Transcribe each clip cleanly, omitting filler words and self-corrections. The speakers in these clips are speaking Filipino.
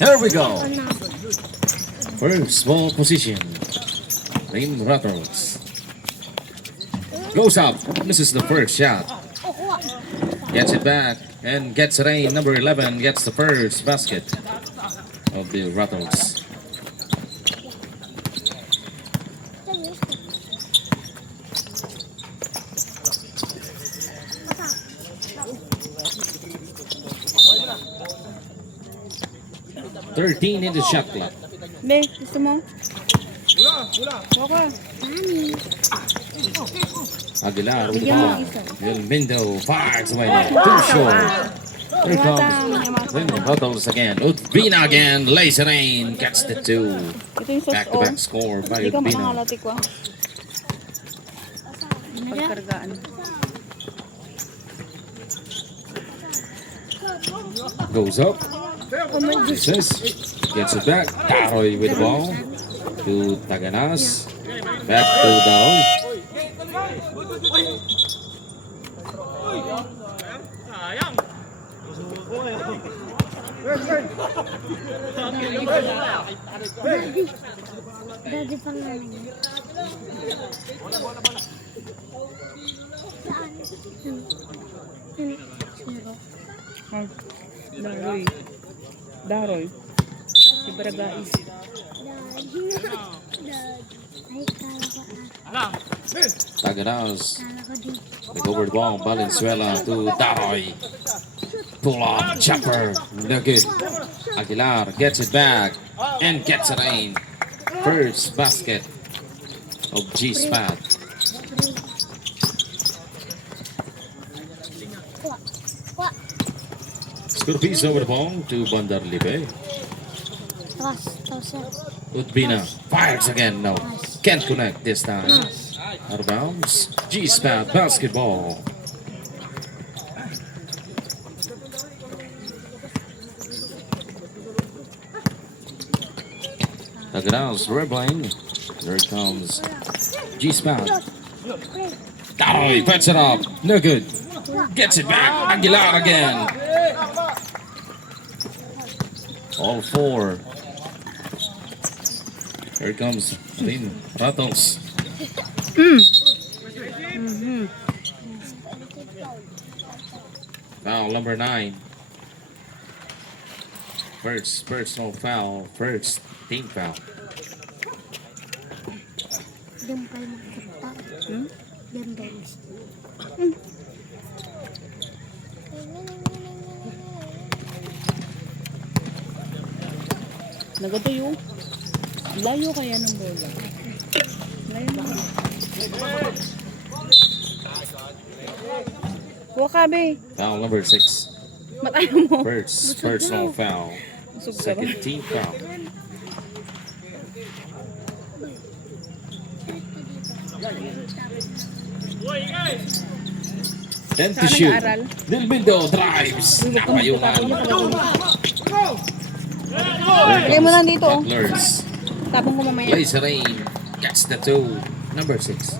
Here we go. First ball position. Team Rattles. Goes up. Misses the first shot. Gets it back and gets rain. Number 11 gets the first basket of the Rattles. Thirteen in the shot clock. Be, gusto mo? Okay. Aguilar with the Bigyan mo ball. isa. Del Mindo fires away. Too short. Here comes the Rattles again. Utvina again. Lays it in. Gets the two. Ito yung sauce Back-to-back score by Hindi ka Utvina. makakalati ko. Pagkargaan. Goes up. Misses. Gets it back. Daroy with the ball. To Taganas. Back to Daroy. Daddy pa nga. Ay, Daroy. Daroy. Si Baragais. Ay, kala ko Taganas. kala ko di. Take over the ball. Valenzuela to Daroy. Pull up. Chopper. No good. Aguilar gets it back. And gets it in. First basket of G-Spat. Scorpies over the ball to Bandar Libe. Tos. Utbina fires again. No. Can't connect this time. Out of bounds. G-Spat basketball. Taganas dribbling. There it comes. G-Spat. Daroy puts it up. No good. Gets it back. Aguilar again. All four. Here comes Team Rattles. Foul number 9. First personal foul. First team foul. Dimpal magkita. Dimpal. Nagatuyo. Layo kaya ng bola. Layo na. Wakabe. Foul number 6. Matayo mo. First personal foul. Busog ka ba? Second team foul. Then to Saan shoot. nag-aaral? Del Mindo drives. Napayungan. Lagay mo lang dito. Oh. Butlers. Tapong ko mamaya. Plays it in. Gets the two. Number 6.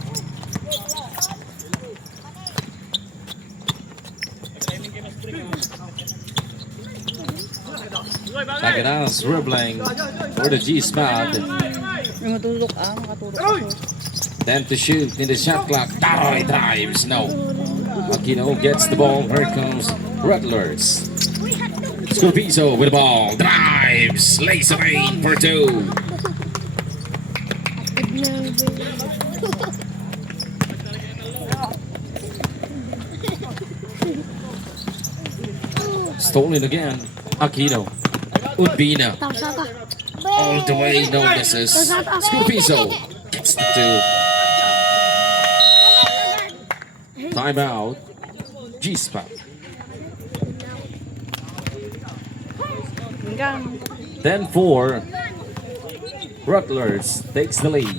Taganas dribbling for the G-Spot. May matulog makatulog ako. Then to shoot in the shot clock. Daroy drives. No. Aquino gets the ball. Here comes Rattlers. Scorpizo with the ball. Drives. Lays it in for 2. Stolen again. Aquino. Udbina. All the way. No misses. Scorpizo gets the 2. Timeout. G-Spot. Hanggang. 10-4. Rattlers takes the lead.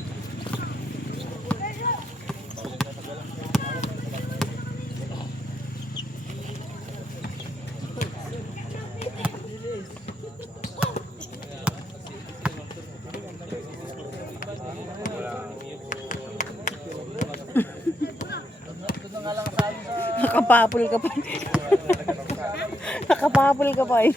Nakapapol ka pa. Nakapapol ka pa eh.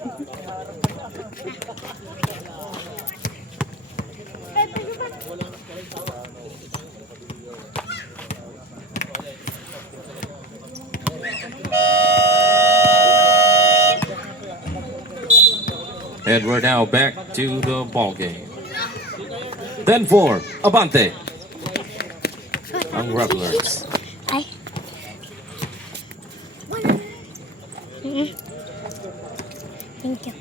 And we're now back to the ball game. Then for Abante. Ang Rattlers. Ay. Wala. Thank you.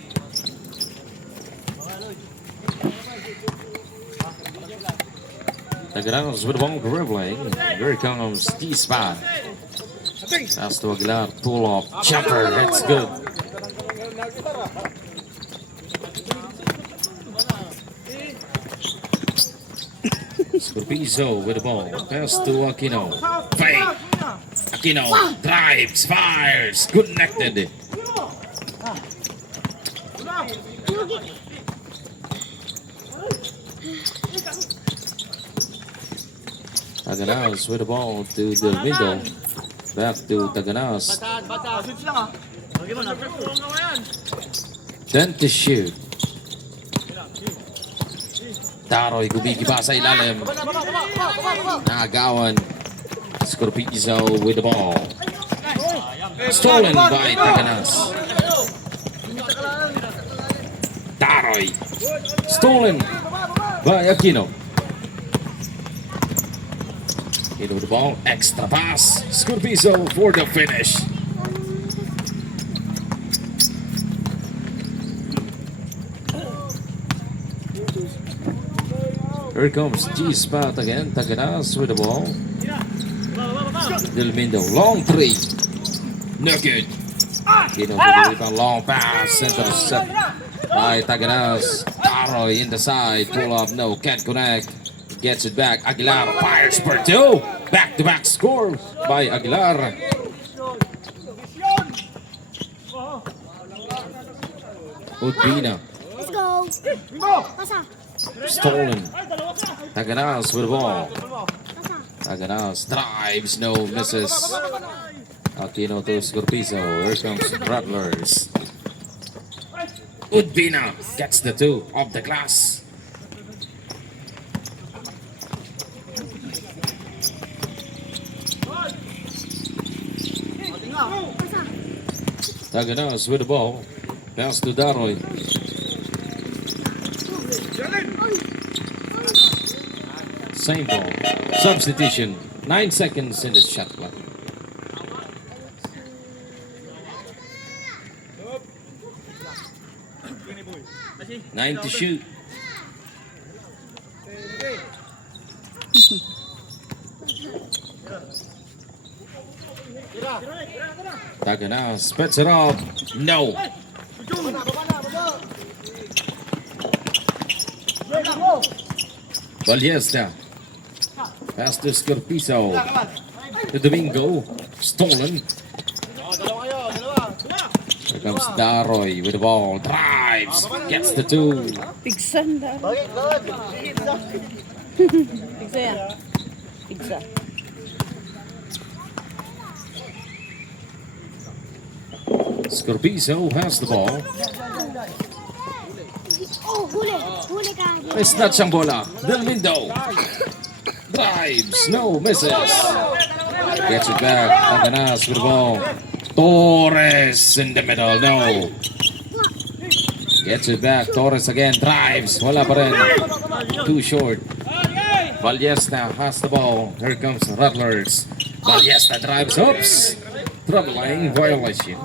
Taganos with the ball dribbling. Here comes T-Spot. Pass to Aguilar. Pull off. Jumper. That's good. Scorpizo with the ball. Pass to Aquino. Fake. Aquino drives, fires. Good connected. Taganas with the ball to the middle. Back to Taganas. Then to shoot. Taroy gumigiba sa ilalim. Nagawan. Scorpizo with the ball. Stolen by Taganas. Taroy. Stolen by Aquino. Aquino with the ball. Extra pass. Scorpizo for the finish. Here comes G-Spot again. Taganas with the ball. Delmindo, long three. No good. Aquino with a long pass. Intercept by Taganas. Taroy in the side. Pull up. No, can't connect. Gets it back. Aguilar fires for two. Back-to-back score by Aguilar. Udbina. Let's go. Pasa. Stolen. Taganas with the ball. Pasa. Taganas drives, no misses. Aquino to Scorpizo. Here comes Rattlers. Udbina gets the two of the glass. Taganas with the ball. Pass to Daroy. Same ball. Substitution. 9 seconds in the shot clock. Nine to shoot. Taganas spits it off. No. Ballesta. Pass to Scorpizo. To Domingo. Stolen. Here comes Daroy with the ball. Drives. Gets the two. Pigsan na. Pigsa yan. Pigsa. Scorpizo has the ball. Oh, huli. Huli ka. May snatch ang bola. Delmindo. Drives. No misses. Gets it back. Taganas with the ball. Torres in the middle. No. Gets it back. Torres again. Drives. Wala pa rin. Too short. Ballesta has the ball. Here comes Rattlers. Ballesta drives. Oops. Troubling violation.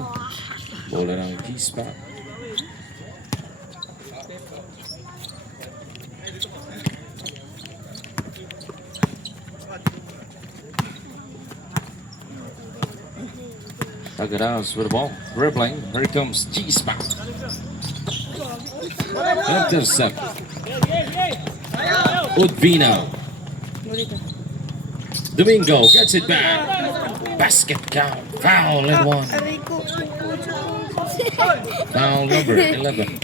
Bola ng G-Spot. Taganas with the ball. Dribbling. Here comes G-Spot. Intercept. Udvina. Domingo gets it back. Basket count. Foul in one. Foul number 11.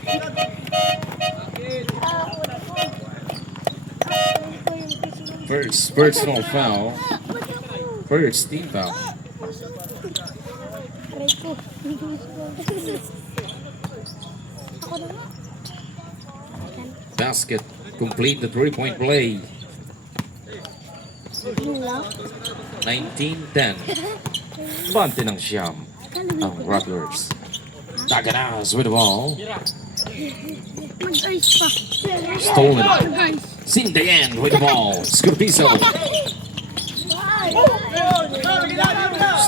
First personal foul. First team foul. Aray ko. Ako na nga. Basket. Complete the three-point play. Yung lang. 19-10. Bante ng siyam ang Rattlers. Taganas with the ball. Mag-ice pa. Stolen. Mag-ice. Sindayan with the ball. Scorpiso.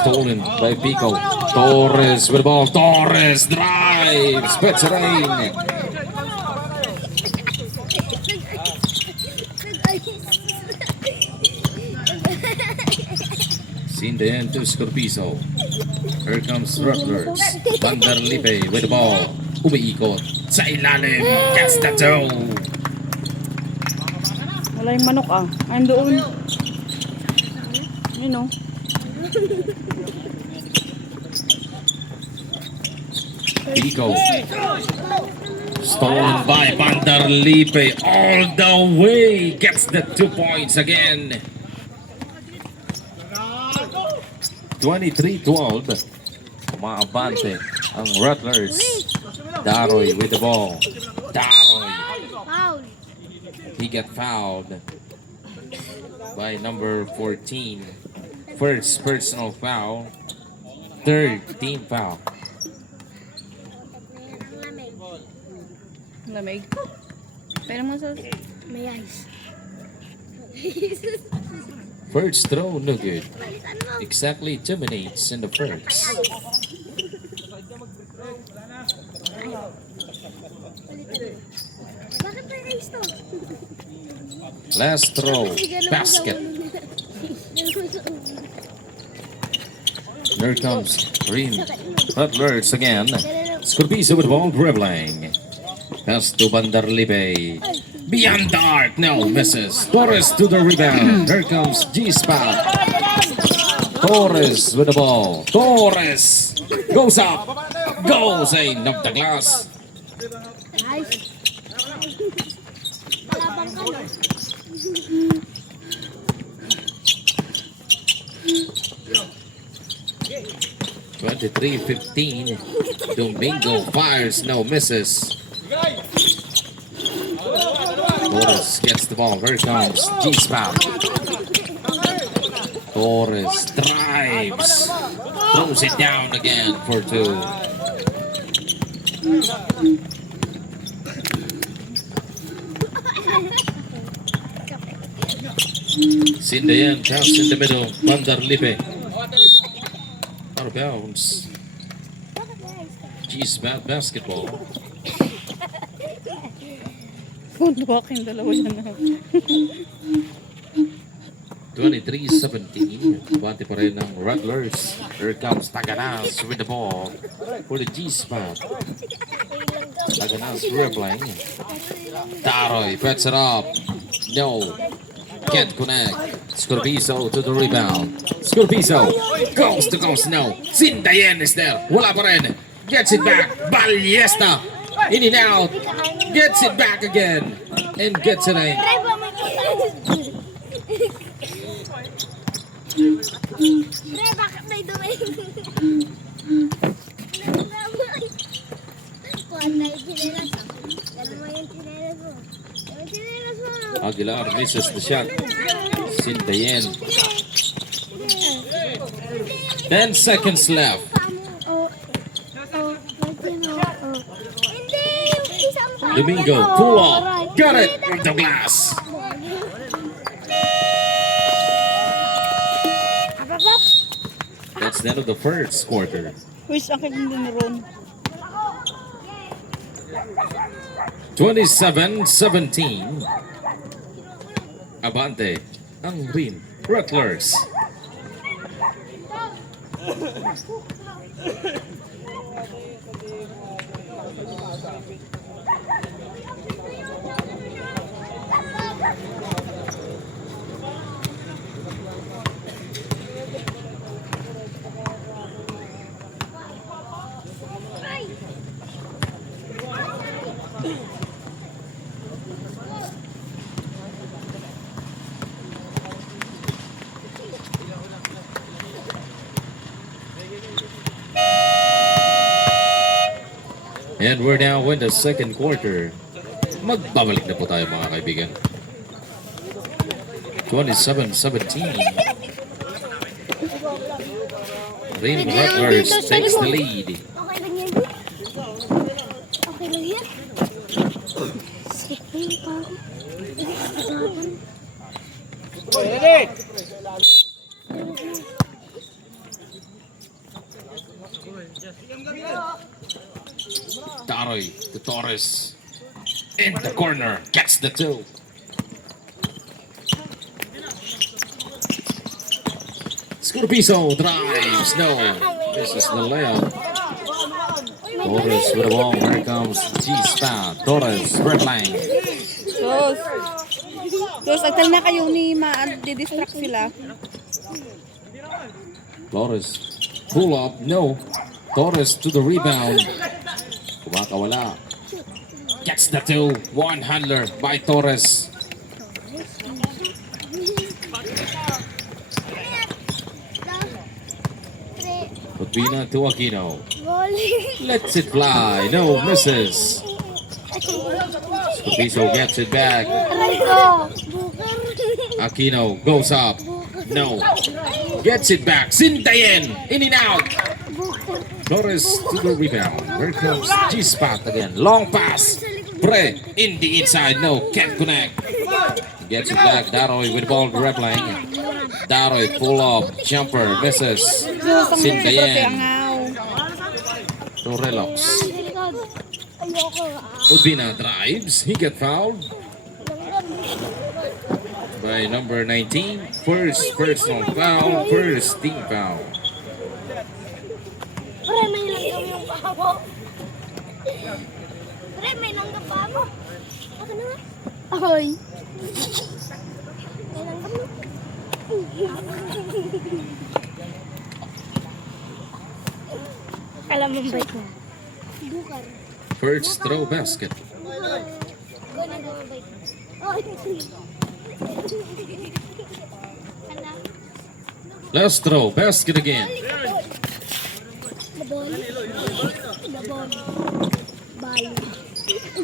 Stolen by Pico. Torres with the ball. Torres drives. Petzerain. Sindayan to Scorpiso. Here comes Rattlers. Vanderlipe with the ball. Umiikot sa ilalim. Gets the toe. Wala yung manok ah. Ayun doon. Yun o. Pico. Stolen by Vanderlipe all the way. Gets the 2 points again. 23-12. Umaabante ang Rattlers. Daroy with the ball. Daroy. Foul. He got fouled by number 14. First personal foul. Third team foul. Lamig. Pero mo sa... May ice. First throw, no good. Exactly 2 minutes in the first. Bakit may ice to? Last throw, basket. Here comes Green. Rattlers again. Scorpiso with ball dribbling. Pass to Vanderlipe. Beyond dark. No, misses. Torres to the rebound. Here comes G-Spot. Torres with the ball. Torres goes up. Goes in of the glass. Ice. Wala bang kalo? 23-15. Domingo fires. No, misses. Torres gets the ball. Here comes G-Spot. Torres drives. Throws it down again for 2. Sindayan pass in the middle. Vanderlipe. Out of bounds. G-Spot basketball. Footwalking, dalawa yan na. 23-17. Bante pa rin ng Rattlers. Here comes Taganas with the ball for the G-Spot. Taganas dribbling. Daroy puts it up. No. Can't connect. Scorpiso to the rebound. Scorpiso goes to coast. No. Sindayen is there. Wala pa rin. Gets it back. Ballesta. In and out. Gets it back again. And gets it in. Try ba may Pre, bakit may dumi? Kuhan na yung chinelas mo. Ganun mo yung chinelas mo. Yung chinelas mo. Aguilar misses the shot. Sindayen. 10 seconds left. Oh. Hindi, yung isang pa. Domingo, pull up. Got it on the glass. That's the end of the first quarter. Wish akin din ni Ron. 27-17. Abante ang Green Rattlers. And we're now in the second quarter. Magbabalik na po tayo mga kaibigan. 27-17. Rim Rattlers takes the lead. Okay lang yan. Okay lang yan. Sakit pa yung pako. Daroy to Torres. In the corner. Gets the two. Scorpiso drives. No. This is the layup. Torres with the ball. Here comes G-Spa. Torres, red line. Sos. Sos, agtal na kayo ni ma-distract sila. Torres. Pull up. No. Torres to the rebound. Kumakawala. Gets the two. One handler by Torres. Pupina to Aquino. Volley. Lets it fly. No, misses. Scorpiso gets it back. Aray ko. Buker. Aquino goes up. No. Gets it back. Sintayen. In and out. Buker. Torres to the rebound. Here comes G-Spot again. Long pass. Pre in the inside. No. Can't connect. Gets it back. Daroy with the ball dribbling. Daroy pull up. Jumper. Misses. Sos, ang Sintayen. angaw. To relax. Ayoko. Urbina drives. He get fouled by number 19. First personal foul. First team foul. Pre, may langgam yung paa mo. Pre, may langgam paa mo. Ako na nga. Ahoy. May langgam mo. Alam mo ba ito? Bukar. First throw basket. Bukar. Gana gumabay. Oh, Ala. Last throw basket again. Babon. Babon. Balo.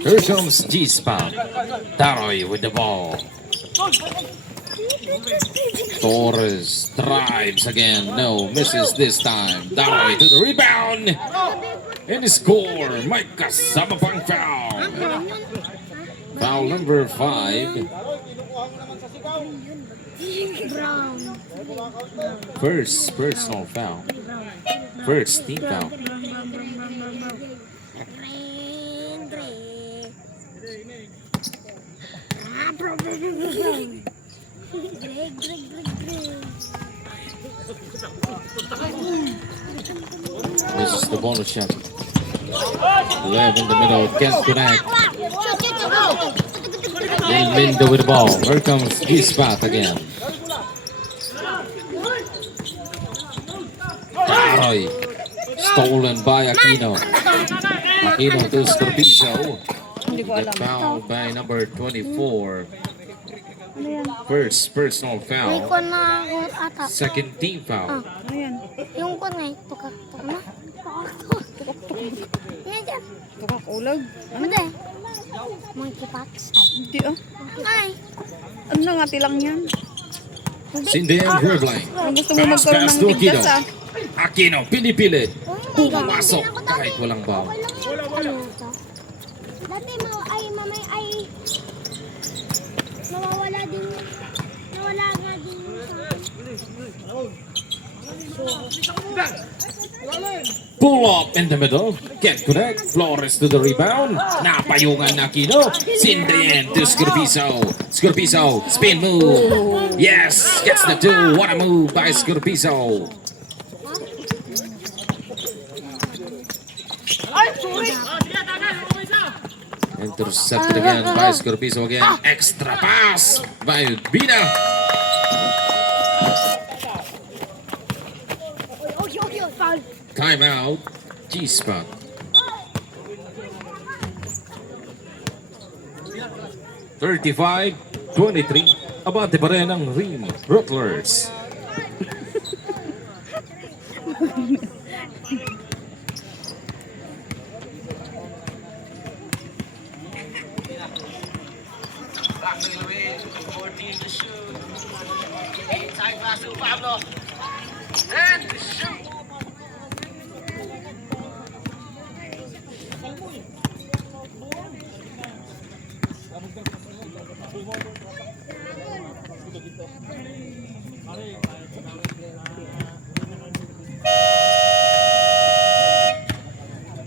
Here comes G-Spot. Daroy with the ball. Torres drives again. No, misses this time. Daroy to the rebound. And the score. Mike kasama pang foul. Foul number 5. Brown. First personal foul. First team foul. Rendre. Greg. This is the bonus shot. Lev in the middle. Can't connect. Lil Mindo with the ball. Here comes G-Spot again. Daroy. Stolen by Aquino. Aquino to Scorpiso. Hindi ko Get alam. fouled by number 24. Ano yan? First personal May foul. kon na ako ata. Second team foul. Ano yan? Yung kon na, tukak na. Nga dyan. Tukakulag? Ano? Mada. Monkeypox. Ay. Hindi ah. Ay. Ano na nga tilang yan? Sindian dribbling. Ang gusto mo Pass, magkaroon pass ng to Aquino. bigkas ah. Aquino, pinipilit. Oh my God. Pumasok kahit walang ball. Ano ito? Dati mamay ay nawawala din. Nawala nga din Pull up in the middle. Can't connect. Flores to the rebound. Napayungan na Aquino. Sindian to Scorpiso. Scorpiso, spin move. Yes, gets the two. What a move by Scorpiso. Intercepted again by Scorpiso again. Extra pass by Bina. Foul. Timeout. G-Spot. $35-23. Abante pa rin ang Rim Rattlers.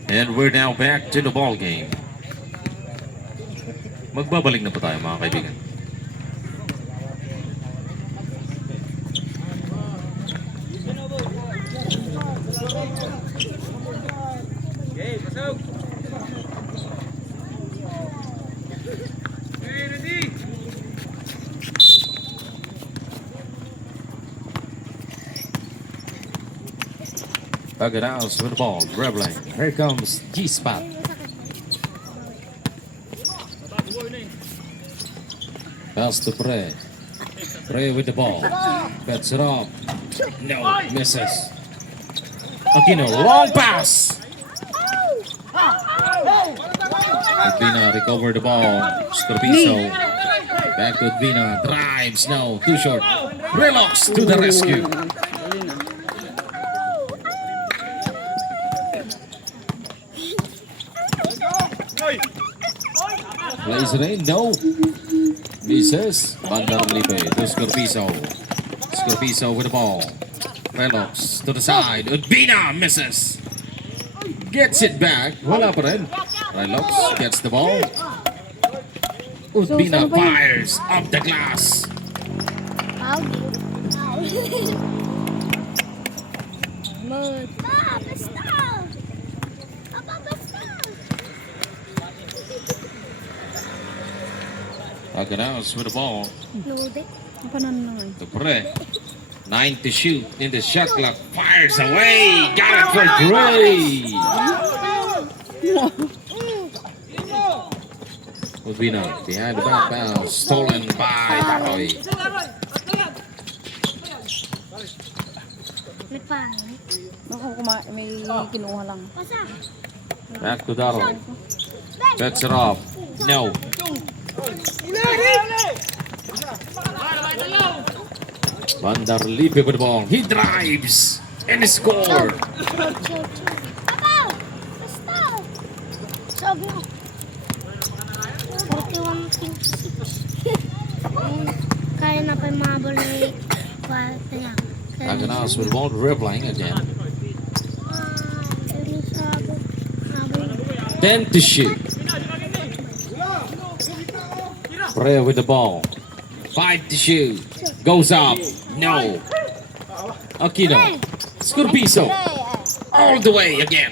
And we're now back to the ball game. Magbabalik na po tayo mga kaibigan. Pagkatapos with the ball, dribbling. Here comes G-Spot. Pass to Pre. Pre with the ball. Bets it up. No, misses. Aquino, long pass. Udvina recover the ball. Scorpiso. Back to Udvina. Drives. No, too short. Relox to the rescue. Plays it in. No. Misses. Bandar Lipe to Scorpiso. Scorpiso with the ball. Relox to the side. Udvina misses. Gets it back. Wala pa rin. Relox gets the ball. Udvina fires up the glass. Pagkatapos with the ball. Ang panan naman. To Pre. 9 to shoot in the shot clock. Fires away. Got it for Gray. Udvina behind the back bounce. Stolen by Taroy. Baka may kinuha lang. Back to Daroy. Bets it off. No. Bandar Lipe with the ball. He drives and he score. Kaya na pa yung mga ball na kaya. Aganas with the ball dribbling again. 10 to shoot. Pre with the ball. 5 to shoot. Goes up. No. Aquino. Scorpiso. All the way again.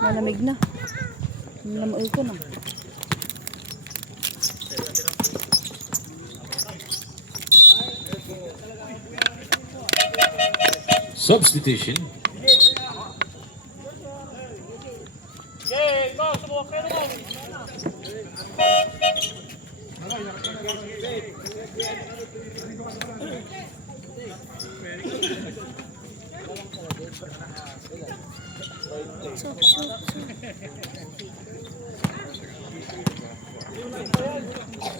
Malamig na. Malamig ko na. Substitution. Sok.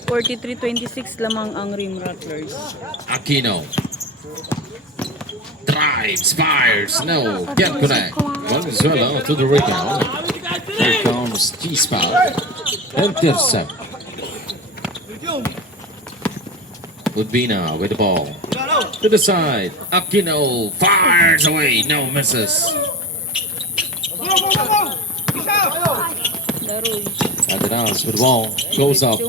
43-26 lamang ang Rim Rattlers. Aquino. Drives, fires, no, can't connect. Valenzuela to the rebound. Here comes G-Spot. Intercept. Udvina with the ball. To the side. Aquino fires away, no misses. Daroy. Adenas with the ball. Goes up.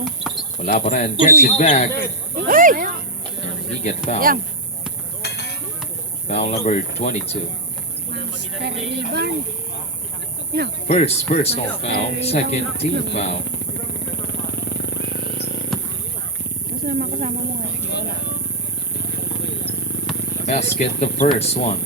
Wala pa rin. Gets it back. Hey! And he gets fouled. Yang. Foul number 22. Master Liban. No. First personal foul. Second team foul. Ano na makasama mo nga? Wala. Basket the first one.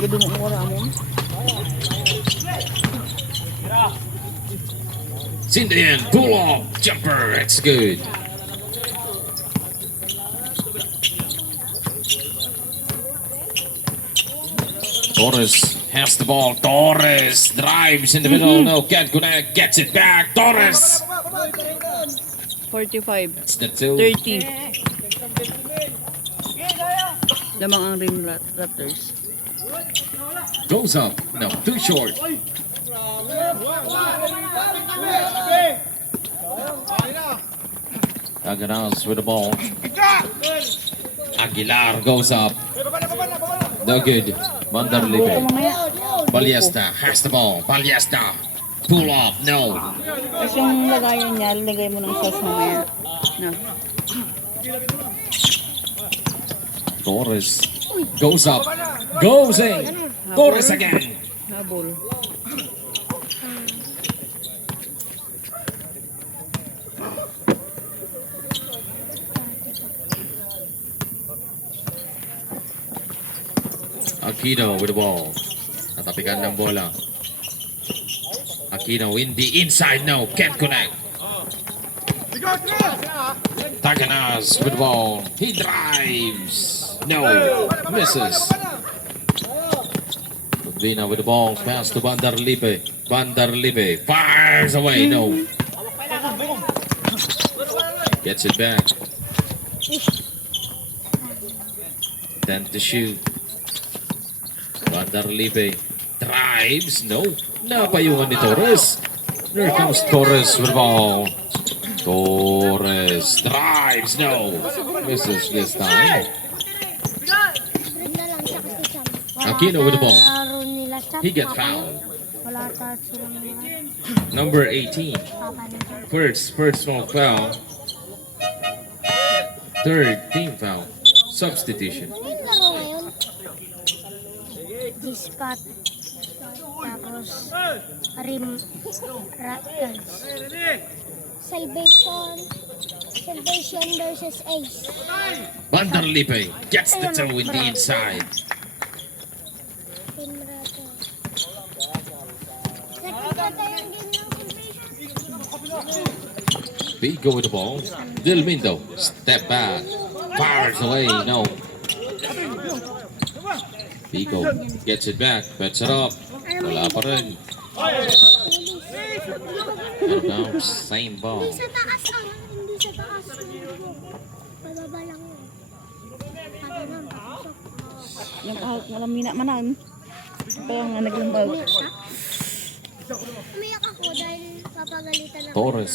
Gado mo ang wala mo. Sindian pull off jumper. It's good. Torres has the ball. Torres drives in the middle. No, can't connect. Gets it back. Torres. 45. That's the two. 30. Lamang ang rim Raptors. Goes up. No, too short. Aganas with the ball. Aguilar goes up. No good. Mandarlipe. Ballesta has the ball. Ballesta. Pull up. No. Tapos yung lagayan niya, lagay mo ng sauce mamaya. No. Torres goes up. Goes in. Torres again. Habol. Aquino with the ball. Natapikan ng bola. Aquino in the inside. No, can't connect. Taganas with the ball. He drives. No, misses. Vina with the ball. Pass to Bandarlipe. Bandarlipe fires away. No. Gets it back. 10 to shoot. Bandarlipe drives. No. Napayungan ni Torres. There comes Torres with the ball. Torres drives. No. Misses this time. Rin na lang siya kasi siya. Aquino with the ball. Laro nila siya. He gets fouled. Wala ta silang Number 18. papa nila. First personal foul. Third team foul. Substitution. May laro ngayon. Dispat. Tapos Rim Raptors. Salvation versus Ace. Bandarlipe gets the toe in the inside. Team Raptors. Nakita tayo yung game ng Salvation. Vigo with the ball. Delmindo step back. Fires away. No. Vigo gets it back. Bets it up. Wala pa rin. Out of bounds. Same ball. Hindi sa taas ang, hindi sa taas. Pababa lang yun. Pati lang, papasok. Yung kahit malamina manan. Parang nga naglambag. Umiyak ako dahil papagalitan ako. Torres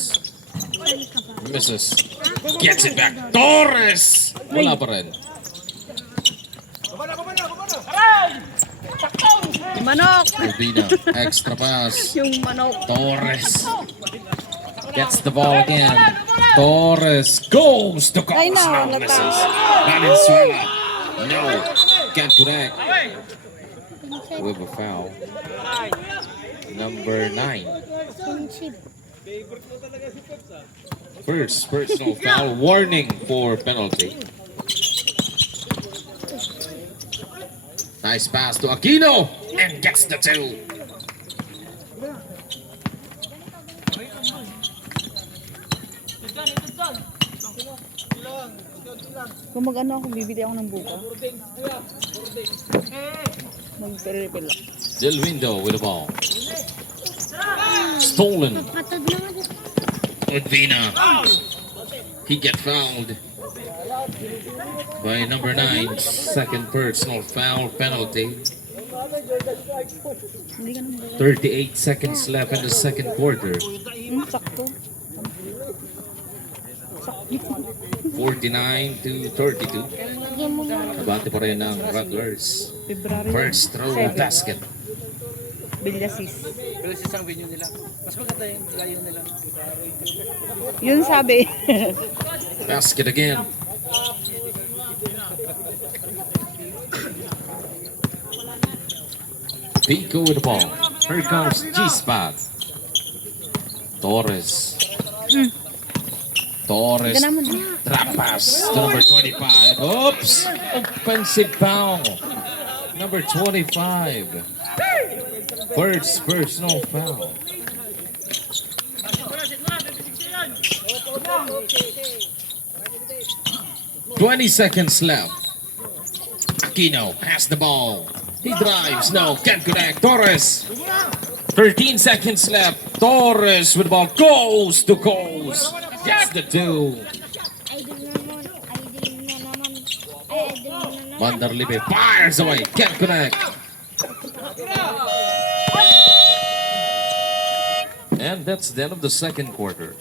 Balik ka ba? misses. Gets it back. Torres! Wala pa rin. Yung manok! Urbina. Extra pass. Yung manok. Torres gets the ball again. Torres goes to Ay, goals. no, No, nata- misses. Valenzuela. No. Can't connect. With a foul. Number 9. Friendship. First personal foul. Warning for penalty. Nice pass to Aquino. And gets the two. Kung mag-ano ako, bibili ako ng buka. Mag-refill. Del Window with the ball. Stolen. Patad na nga dito. Udvina. He gets fouled by number 9. Second personal foul penalty. Hindi ka naman. 38 seconds left in the second quarter. Sakto. 49 to 32. Lagyan mo muna. Abante pa rin ang Rattlers. February. First throw basket. Bilyasis. Pero sa isang venue nila, mas maganda yung layo nila. Yun sabi. Basket again. Pico with the ball. Here comes G-Spot. Torres. Torres. Ika naman. Trap pass to number 25. Oops! Offensive foul. Number 25. First personal foul. "20 seconds left. Aquino has the ball. He drives now, can't connect. Torres. 13 seconds left. Torres with the ball goes to goals. Gets the two. Idol na naman. Idol na naman. Ay, idol na naman. Vanderlippe fires away, can't connect. And that's the end of the second quarter.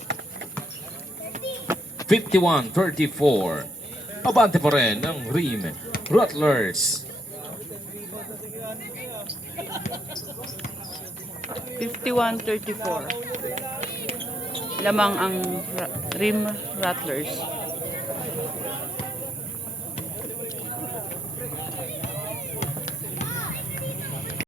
51-34. Abante pa rin ng Ream Rattlers. 51-34. Lamang ang Rim Rattlers.